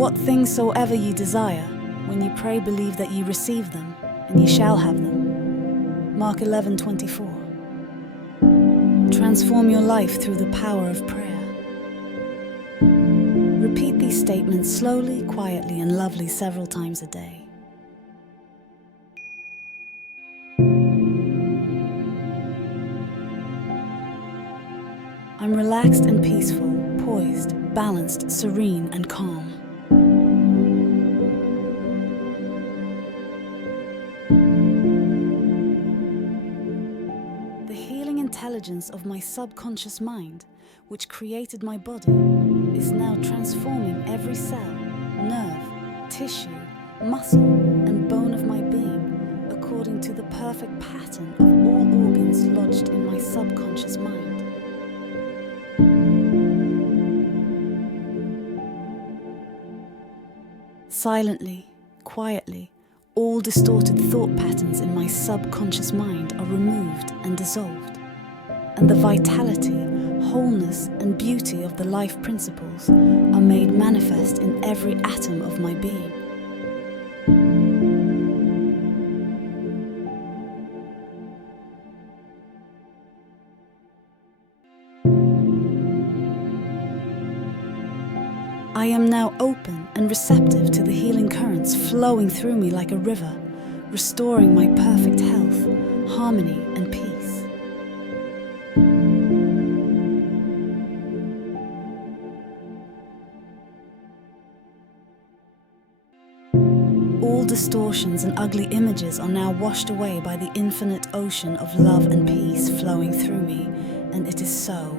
What things soever ye desire, when ye pray believe that ye receive them, and ye shall have them. Mark 11:24. Transform your life through the power of prayer. Repeat these statements slowly, quietly, and lovely several times a day. I'm relaxed and peaceful, poised, balanced, serene, and calm. The healing intelligence of my subconscious mind, which created my body, is now transforming every cell, nerve, tissue, muscle, and bone of my being according to the perfect pattern of all organs lodged in my subconscious mind. Silently, quietly, all distorted thought patterns in my subconscious mind are removed and dissolved, and the vitality, wholeness, and beauty of the life principles are made manifest in every atom of my being. I am now open and receptive to the healing currents flowing through me like a river, restoring my perfect health, harmony, and peace. All distortions and ugly images are now washed away by the infinite ocean of love and peace flowing through me, and it is so.